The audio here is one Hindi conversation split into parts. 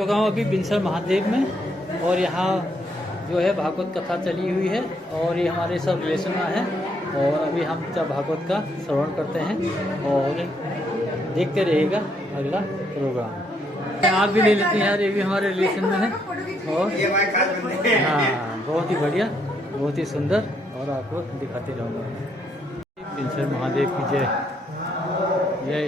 चुका हूँ अभी बिनसर महादेव में, और यहाँ जो है भागवत कथा चली हुई है और ये हमारे सब रिलेशन में है। और अभी हम जब भागवत का श्रवण करते हैं और देखते रहेगा अगला प्रोग्राम। आप भी ले लेते हैं यार, ये भी हमारे रिलेशन में है। और हाँ, बहुत ही बढ़िया, बहुत ही सुंदर, और आपको दिखाते रहूँगा। बिनसर महादेव की जय जय।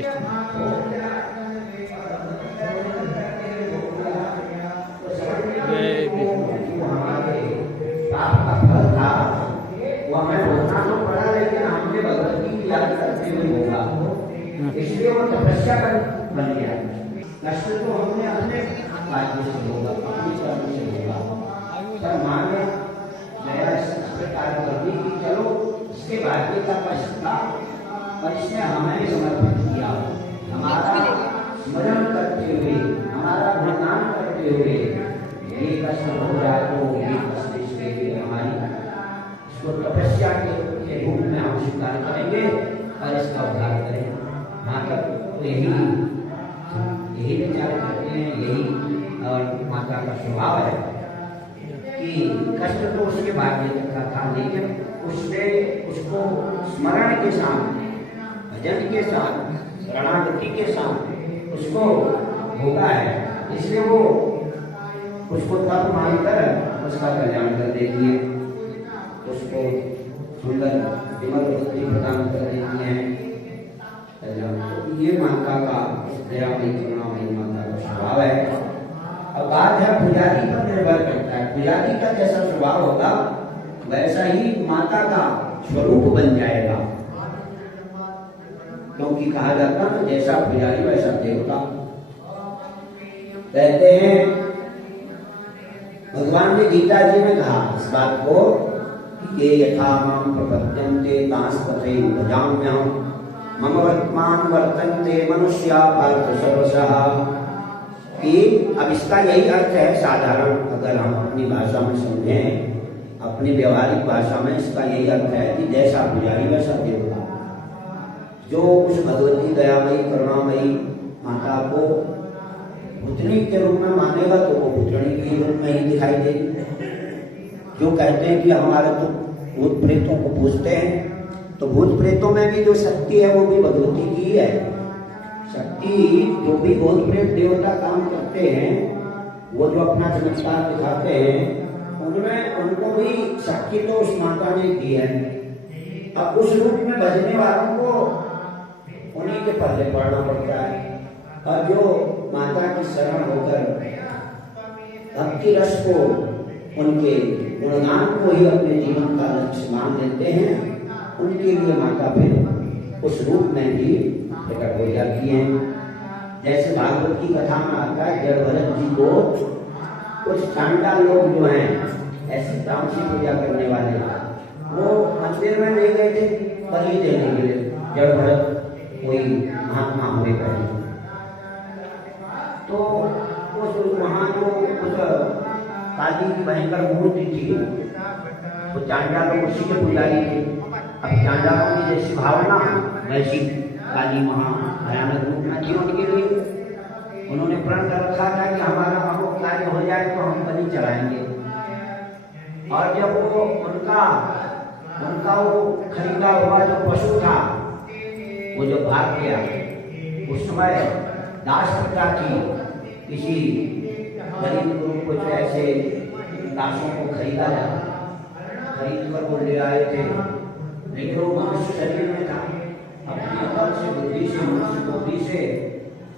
इसलिए वो तपस्या बन गया। कष्ट तो हमने अपने कार्य से होगा, अपनी कर्म से होगा, पर माँ ने दया इस प्रकार कर दी कि चलो इसके भाग्य का कष्ट था और इसने हमें समर्पित किया। हमारा स्मरण करते हुए, हमारा गुणगान करते हुए ये कष्ट हो जाए तो ये कष्ट इसके लिए हमारी इसको तपस्या के रूप में हम स्वीकार करेंगे और इसका उद्धार करेंगे। माता तो यही विचार करते हैं, यही और माता का स्वभाव है कि कष्ट तो उसके भाग्य का था, लेकिन उसने उसको स्मरण के साथ, भजन के साथ, शरणागति के साथ उसको भोगा है। इसलिए वो उसको तप मानकर उसका कल्याण कर देती है, उसको सुंदर विमल बुद्धि प्रदान कर देती है। तो ये माता का दयामयी करुणामयी माता का स्वभाव है। अब बात है पुजारी पर निर्भर करता है। पुजारी का जैसा स्वभाव होगा वैसा ही माता का स्वरूप बन जाएगा, क्योंकि कहा जाता है जैसा पुजारी वैसा देवता। कहते हैं भगवान ने गीता जी में कहा इस बात को कि ये यथा माम प्रपद्यन्ते तांस तथैव भजाम्यहम् मम वर्तमान वर्तन्ते मनुष्या पार्थ सर्वशः। कि अब इसका यही अर्थ है साधारण, अगर हम अपनी भाषा में समझें, अपनी व्यवहारिक भाषा में इसका यही अर्थ है कि जैसा पुजारी वैसा देवता। जो उस भगवती दयामयी करुणामयी माता को पुत्री के रूप में मानेगा तो वो पुत्री के रूप में ही दिखाई देगी। जो कहते हैं कि हमारे तो भूत प्रेतों को पूजते हैं, तो भूत प्रेतों में भी जो शक्ति है वो भी भगवती की ही है। शक्ति जो भी भूत प्रेत देवता काम करते हैं, वो जो अपना चमत्कार दिखाते हैं, उनमें उनको भी शक्ति तो उस माता ने दी है। अब उस रूप में भजने वालों को उन्हीं के पहले पढ़ना पड़ता है, और जो माता की शरण होकर भक्ति रस को, उनके गुणगान को ही अपने जीवन का लक्ष्य मान लेते हैं, उनके लिए माता फिर उस रूप में भी प्रकट हो जाती है। जैसे भागवत की कथा में आता है, जड़ भरत जी को कुछ चांडाल लोग जो हैं ऐसी तामसी पूजा करने वाले, वो मंदिर में ले गए थे बलि देने के लिए। जड़ भरत कोई महात्मा हुए पहले, तो उस वहाँ जो उस काली की भयंकर मूर्ति थी, वो चांडाल उसी के पुजारी थे। अब चांडालों की जैसी भावना वैसी काली महा भयानक रूप में थी उनके लिए। उन्होंने प्रण कर रखा था कि हमारा अमुक कार्य हो जाए तो हम बलि चढ़ाएंगे। और जब वो उनका वो खरीदा हुआ जो पशु था वो जब भाग गया, उस समय दास प्रथा की, किसी गरीब को कुछ ऐसे दासों को खरीदा जाता, खरीद कर वो ले आए थे, लेकिन वो मनुष्य शरीर में था। अपनी अकल से, बुद्धि से, मनुष्य बुद्धि से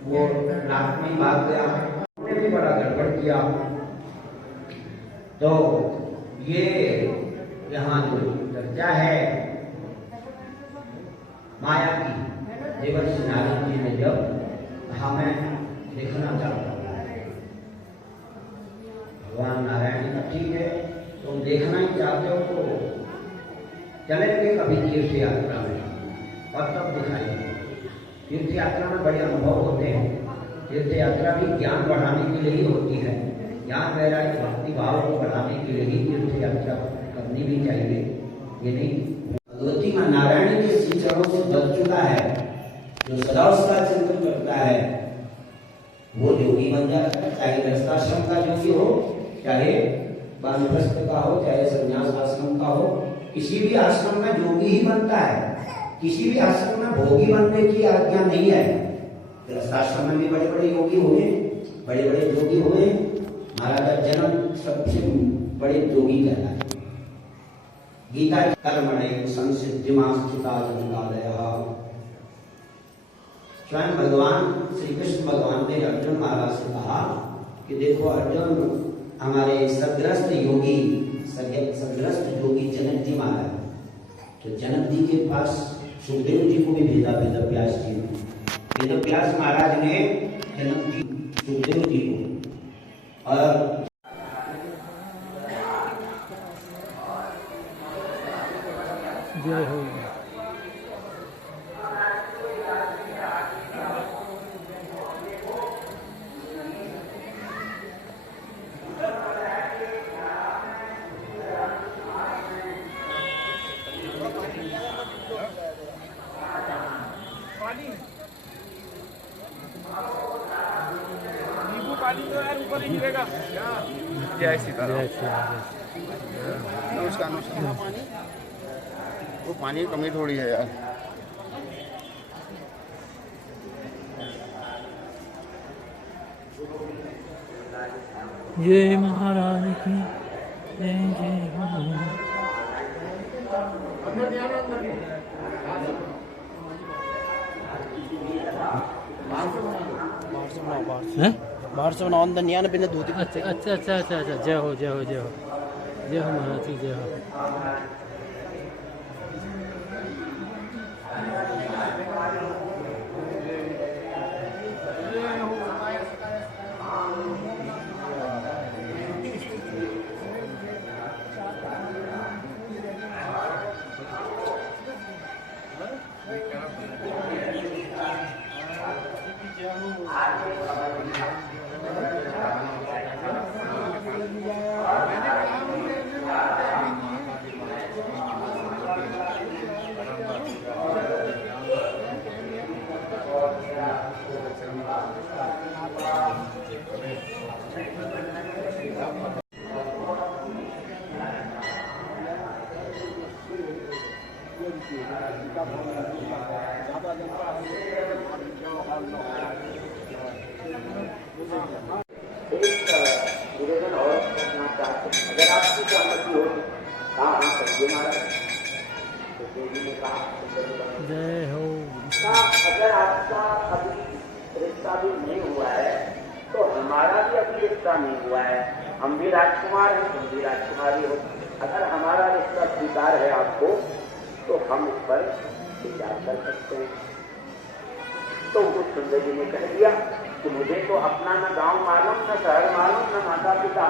वो रात में भाग गया। उन्होंने भी बड़ा गड़बड़ किया। तो ये यहाँ जो चर्चा है माया की, देवर्षि नारद जी ने जब हमें देखना चाहता भगवान नारायण का, ठीक है तुम देखना ही चाहते हो तो चलेंगे कभी तीर्थ यात्रा में और तब दिखाएंगे। तीर्थ यात्रा में बड़े अनुभव होते हैं। तीर्थ यात्रा भी ज्ञान बढ़ाने के लिए ही होती है। ज्ञान वैराग्य भक्ति भाव को बढ़ाने के लिए ही तीर्थ यात्रा करनी भी चाहिए। ये नहीं भगवती मां नारायण के श्री चरणों से बच चुका है, जो सदा उसका चिंतन करता है वो योगी बन जाता है, चाहे रास्ता चाहे वानप्रस्थ का हो, चाहे संन्यास आश्रम का हो, किसी भी आश्रम में योगी ही बनता है। किसी भी आश्रम में भोगी बनने की आज्ञा नहीं है। गृहस्थाश्रम में भी बड़े बड़े योगी हुए, बड़े बड़े योगी हुए। महाराजा जनक सबसे बड़े योगी कहलाए। गीता कर्मणे संसिद्धिमास्थिता जनकादयः। स्वयं भगवान श्री कृष्ण भगवान ने अर्जुन महाराज से कहा कि देखो अर्जुन, हमारे सद्ग्रस्त योगी जनक जी महाराज, तो जनक जी के पास सुखदेव जी को भी भेजा वेदव्यास जी ने। वेदव्यास महाराज ने जनक जी सुखदेव जी को, और जय हो। जय सीताराम। नमस्कार। वो पानी की कमी थोड़ी है यार। जय महाराज की जय जय हो। बाहर से बनाओ, अंदर नहीं आना, बिना दूध। अच्छा अच्छा अच्छा अच्छा अच्छा, जय हो जय हो जय हो जय हो महाराज की जय हो। निवेदन और करना चाहते हैं, अगर आपकी सहमति हो। हाँ हाँ करिए महाराज। तो देवी ने कहा जय हो। अगर आपका अभी रिश्ता भी नहीं हुआ है तो हमारा भी अभी रिश्ता नहीं हुआ है। हम भी राजकुमार हैं, तुम भी राजकुमारी हो। अगर हमारा रिश्ता स्वीकार है आपको तो हम इस पर विचार कर सकते हैं। तो उस सुंदर जी ने कह दिया कि मुझे तो अपना न गांव मालूम, न शहर मालूम, न माता पिता।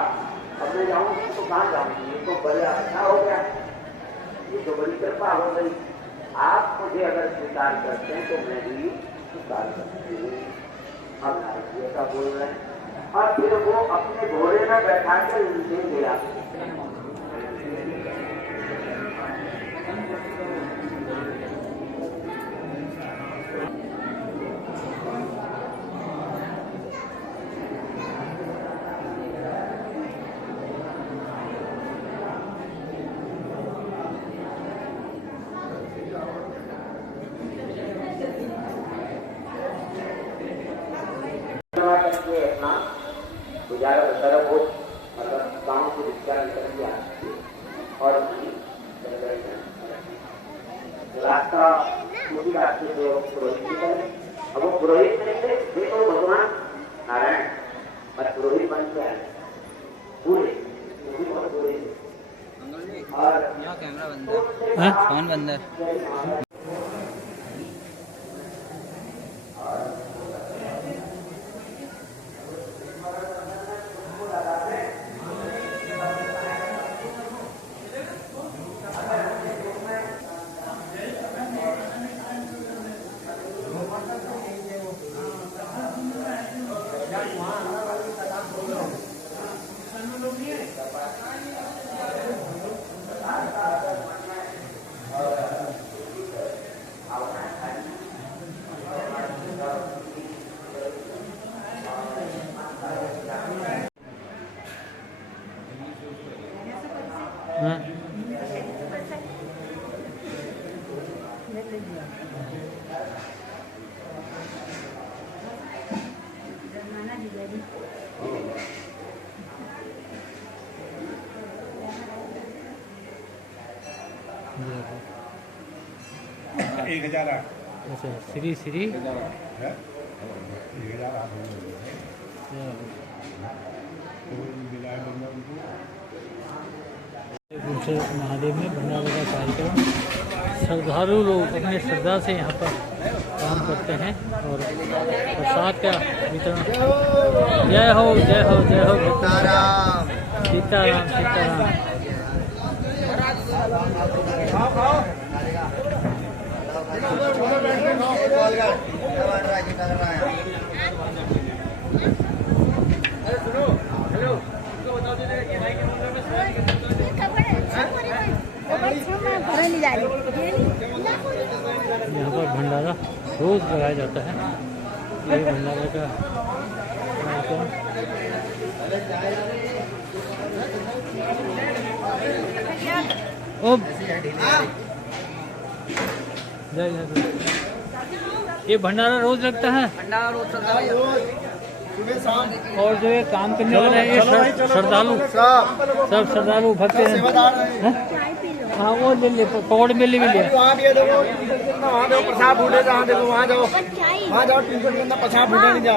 अब मैं जाऊंगी तो कहाँ जाऊंगी? ये तो बड़ा अच्छा हो गया, ये तो बड़ी कृपा हो गई। आप मुझे अगर स्वीकार करते हैं तो मैं भी स्वीकार करती हूँ। अब नारद ऐसा बोल रहे हैं और फिर वो अपने घोड़े में बैठा कर उनसे गया। अपना गुजारा बसारा हो, मतलब गाँव को रिश्ता निकल गया और रास्ता उसी रास्ते से पुरोहित निकले। अब वो पुरोहित नहीं थे, वे तो भगवान नारायण, और पुरोहित बन के आए पूरे बहुत पूरे। और कैमरा बंद है, फोन बंद है। हाँ अच्छा श्री श्री महादेव में भंडारे का कार्यक्रम श्रद्धालु लोग अपने श्रद्धा से यहाँ पर काम करते हैं और प्रसाद का वितरण। जय हो जय हो जय हो सीताराम सीताराम सीताराम। यहाँ पर भंडारा रोज लगाया जाता है। ये भंडारा का कार्यक्रम जय जय। ये भंडारा रोज लगता है और जो ये काम करने वाले हैं ये श्रद्धालु सब श्रद्धालु भक्त हैं। हाँ वो ले ले पकौड़ में ले भी ले वहाँ देखो प्रसाद फूटे वहाँ देखो वहाँ जाओ 300 के अंदर प्रसाद फूटे नहीं जा।